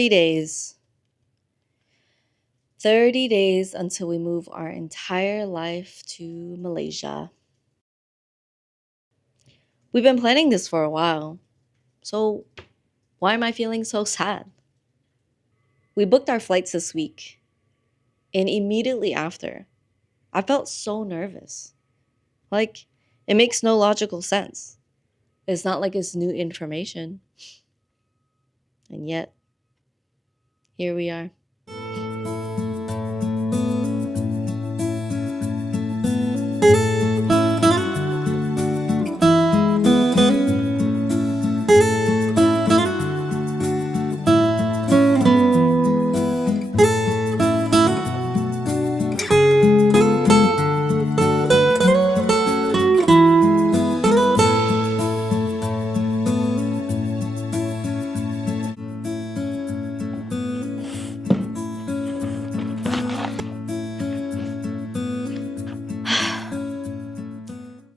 30 days. 30 days until we move our entire life to Malaysia. We've been planning this for a while. So, why am I feeling so sad? We booked our flights this week, and immediately after, I felt so nervous. Like, it makes no logical sense. It's not like it's new information. And yet, here we are.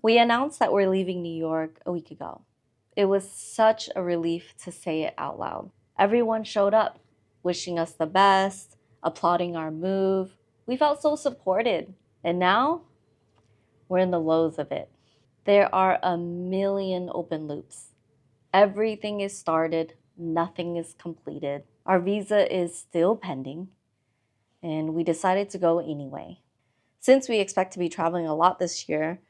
We announced that we're leaving New York a week ago. It was such a relief to say it out loud. Everyone showed up, wishing us the best, applauding our move. We felt so supported. And now, we're in the lows of it. There are a million open loops. Everything is started, nothing is completed. Our visa is still pending, and we decided to go anyway. Since we expect to be traveling a lot this year,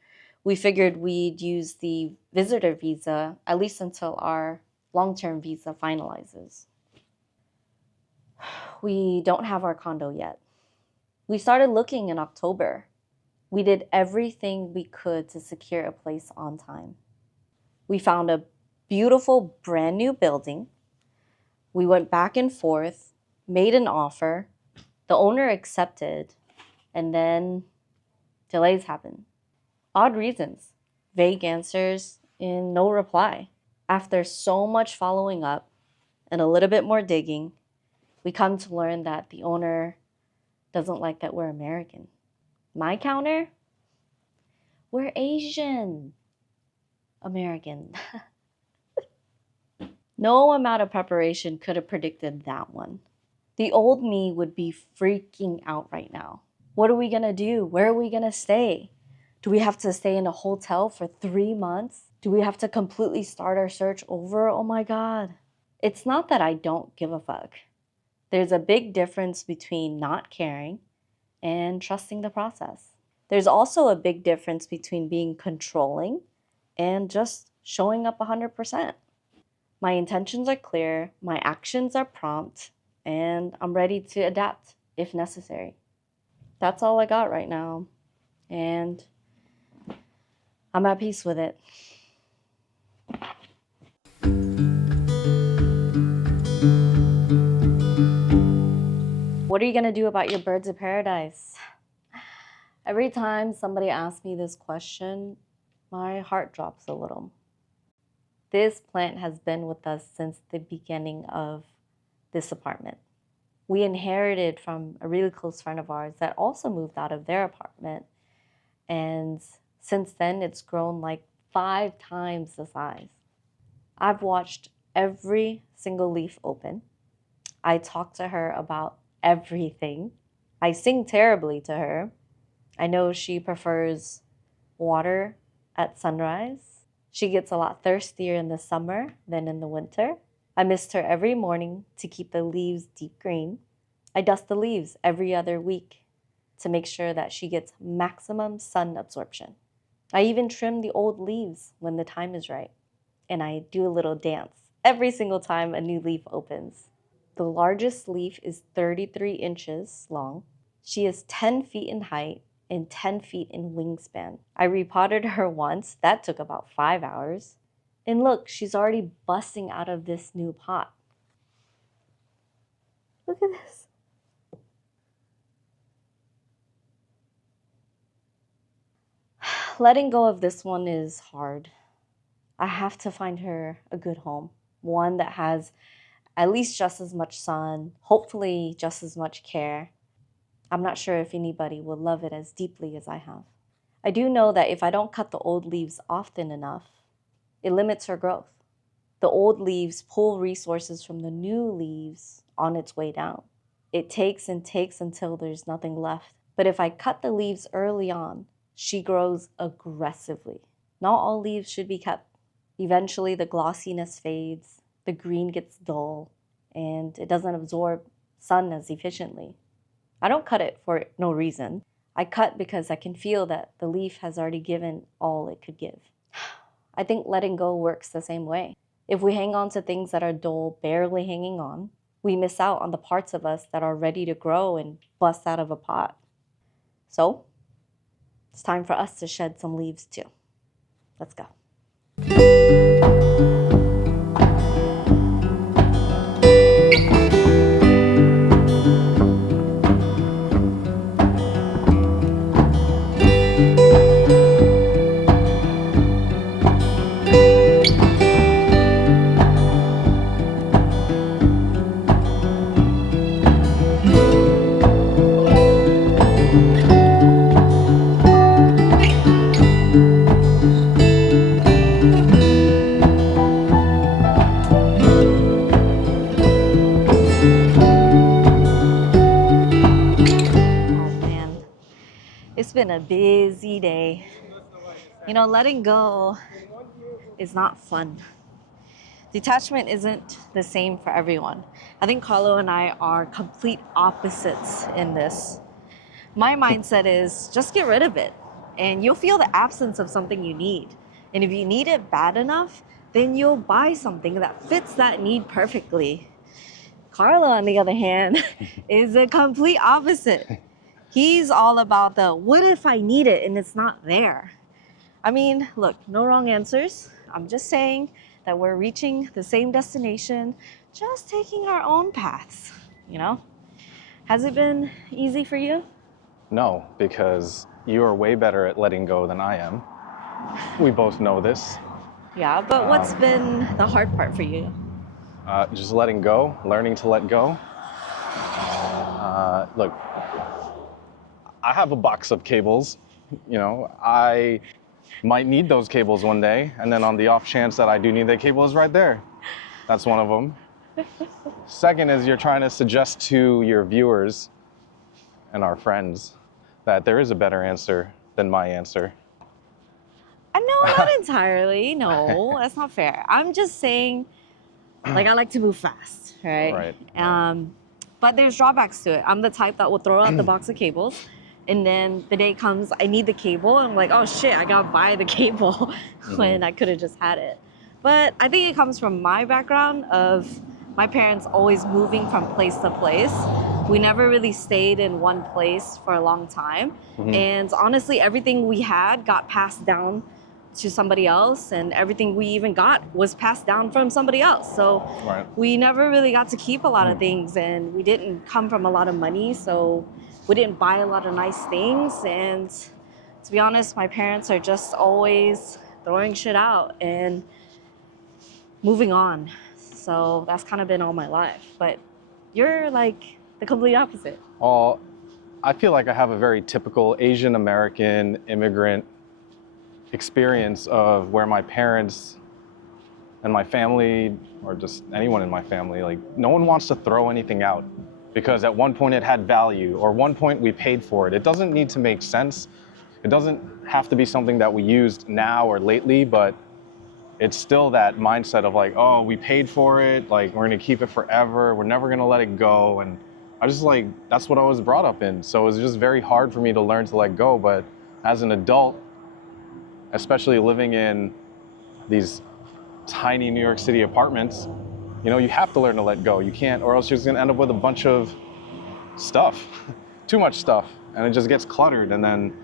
we figured we'd use the visitor visa at least until our long-term visa finalizes. We don't have our condo yet. We started looking in October. We did everything we could to secure a place on time. We found a beautiful brand new building. We went back and forth, made an offer. The owner accepted, and then delays happened. Odd reasons, vague answers, and no reply. After so much following up and a little bit more digging, we come to learn that the owner doesn't like that we're American. My counter? We're Asian American. No amount of preparation could have predicted that one. The old me would be freaking out right now. What are we gonna do? Where are we gonna stay? Do we have to stay in a hotel for 3 months? Do we have to completely start our search over? Oh my God. It's not that I don't give a fuck. There's a big difference between not caring and trusting the process. There's also a big difference between being controlling and just showing up 100%. My intentions are clear, my actions are prompt, and I'm ready to adapt if necessary. That's all I got right now, and I'm at peace with it. What are you gonna do about your birds of paradise? Every time somebody asks me this question, my heart drops a little. This plant has been with us since the beginning of this apartment. We inherited from a really close friend of ours that also moved out of their apartment. And since then, it's grown like 5 times the size. I've watched every single leaf open. I talk to her about everything. I sing terribly to her. I know she prefers water at sunrise. She gets a lot thirstier in the summer than in the winter. I mist her every morning to keep the leaves deep green. I dust the leaves every other week to make sure that she gets maximum sun absorption. I even trim the old leaves when the time is right. And I do a little dance every single time a new leaf opens. The largest leaf is 33 inches long. She is 10 feet in height and 10 feet in wingspan. I repotted her once. That took about 5 hours. And look, she's already busting out of this new pot. Look at this. Letting go of this one is hard. I have to find her a good home, one that has at least just as much sun, hopefully just as much care. I'm not sure if anybody will love it as deeply as I have. I do know that if I don't cut the old leaves often enough, it limits her growth. The old leaves pull resources from the new leaves on its way down. It takes and takes until there's nothing left. But if I cut the leaves early on, she grows aggressively. Not all leaves should be cut. Eventually, the glossiness fades, the green gets dull, and it doesn't absorb sun as efficiently. I don't cut it for no reason. I cut because I can feel that the leaf has already given all it could give. I think letting go works the same way. If we hang on to things that are dull, barely hanging on, we miss out on the parts of us that are ready to grow and bust out of a pot. So, it's time for us to shed some leaves too. Let's go. It's been a busy day. You know, letting go is not fun. Detachment isn't the same for everyone. I think Carlo and I are complete opposites in this. My mindset is just get rid of it, and you'll feel the absence of something you need. And if you need it bad enough, then you'll buy something that fits that need perfectly. Carlo, on the other hand, is a complete opposite. He's all about the what if I need it and it's not there. I mean, look, no wrong answers. I'm just saying that we're reaching the same destination, just taking our own paths, you know? Has it been easy for you? No, because you are way better at letting go than I am. We both know this. Yeah, but what's been the hard part for you? Just letting go, learning to let go. Look, I have a box of cables. You know, I might need those cables one day, and then on the off chance that I do need that cable is right there. That's one of them. Second is you're trying to suggest to your viewers and our friends that there is a better answer than my answer. No, not entirely. No, that's not fair. I'm just saying, like, I like to move fast, right? Right. But there's drawbacks to it. I'm the type that will throw out the box of cables, and then the day comes, I need the cable, and I'm like, oh shit, I gotta buy the cable when I could have just had it. But I think it comes from my background of my parents always moving from place to place. We never really stayed in one place for a long time. And honestly, everything we had got passed down to somebody else, and everything we even got was passed down from somebody else. So we never really got to keep a lot of things, and we didn't come from a lot of money, so we didn't buy a lot of nice things. And to be honest, my parents are just always throwing shit out and moving on. So that's kind of been all my life. But you're like the complete opposite. Well, I feel like I have a very typical Asian American immigrant experience of where my parents and my family, or just anyone in my family, like no one wants to throw anything out because at one point it had value, or one point we paid for it. It doesn't need to make sense. It doesn't have to be something that we used now or lately, but it's still that mindset of like, oh, we paid for it, like we're gonna keep it forever, we're never gonna let it go. And I just like, that's what I was brought up in. So it was just very hard for me to learn to let go. But as an adult, especially living in these tiny New York City apartments, you know, you have to learn to let go. You can't, or else you're just gonna end up with a bunch of stuff, too much stuff, and it just gets cluttered. And then,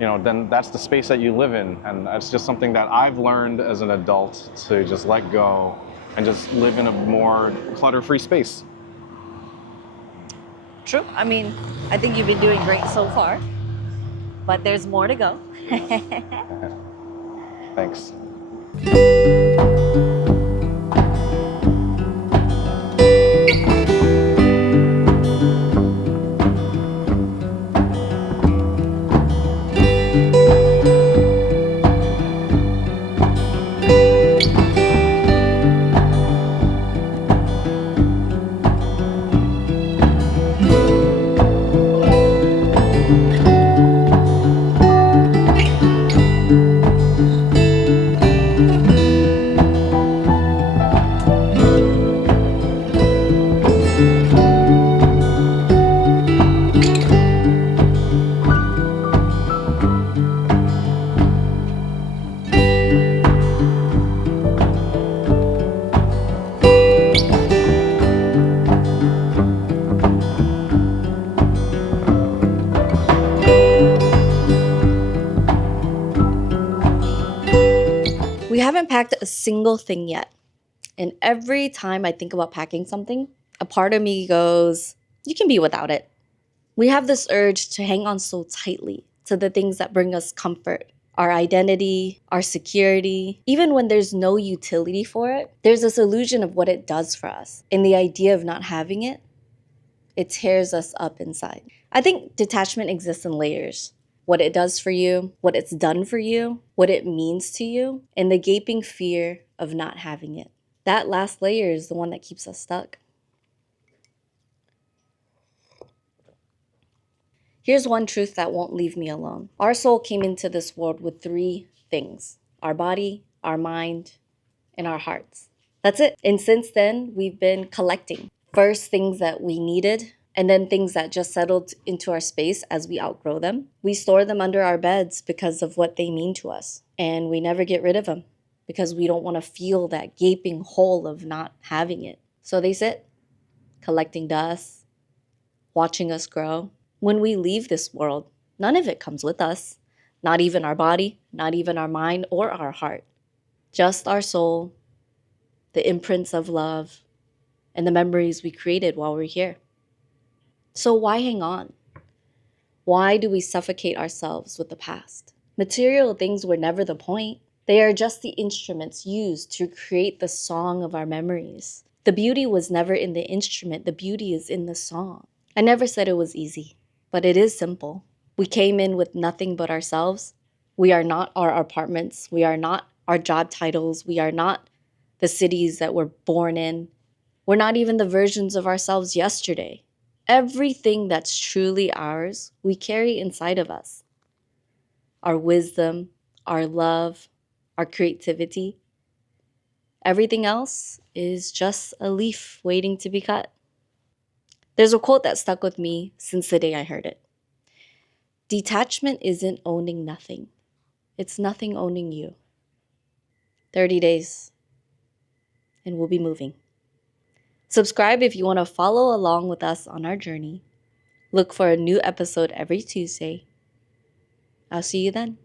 you know, then that's the space that you live in. And that's just something that I've learned as an adult, to just let go and just live in a more clutter-free space. True. I mean, I think you've been doing great so far, but there's more to go. Thanks. haven't packed a single thing yet. And every time I think about packing something, a part of me goes, you can be without it. We have this urge to hang on so tightly to the things that bring us comfort, our identity, our security. Even when there's no utility for it, there's this illusion of what it does for us. And the idea of not having it, it tears us up inside. I think detachment exists in layers. What it does for you, what it's done for you, what it means to you, and the gaping fear of not having it. That last layer is the one that keeps us stuck. Here's one truth that won't leave me alone. Our soul came into this world with 3 things: our body, our mind, and our hearts. That's it. And since then, we've been collecting. First, things that we needed, and then things that just settled into our space as we outgrow them. We store them under our beds because of what they mean to us, and we never get rid of them because we don't want to feel that gaping hole of not having it. So they sit, collecting dust, watching us grow. When we leave this world, none of it comes with us. Not even our body, not even our mind or our heart. Just our soul, the imprints of love, and the memories we created while we're here. So why hang on? Why do we suffocate ourselves with the past? Material things were never the point. They are just the instruments used to create the song of our memories. The beauty was never in the instrument. The beauty is in the song. I never said it was easy, but it is simple. We came in with nothing but ourselves. We are not our apartments. We are not our job titles. We are not the cities that we're born in. We're not even the versions of ourselves yesterday. Everything that's truly ours, we carry inside of us. Our wisdom, our love, our creativity. Everything else is just a leaf waiting to be cut. There's a quote that stuck with me since the day I heard it. Detachment isn't owning nothing. It's nothing owning you. 30 days, and we'll be moving. Subscribe if you want to follow along with us on our journey. Look for a new episode every Tuesday. I'll see you then.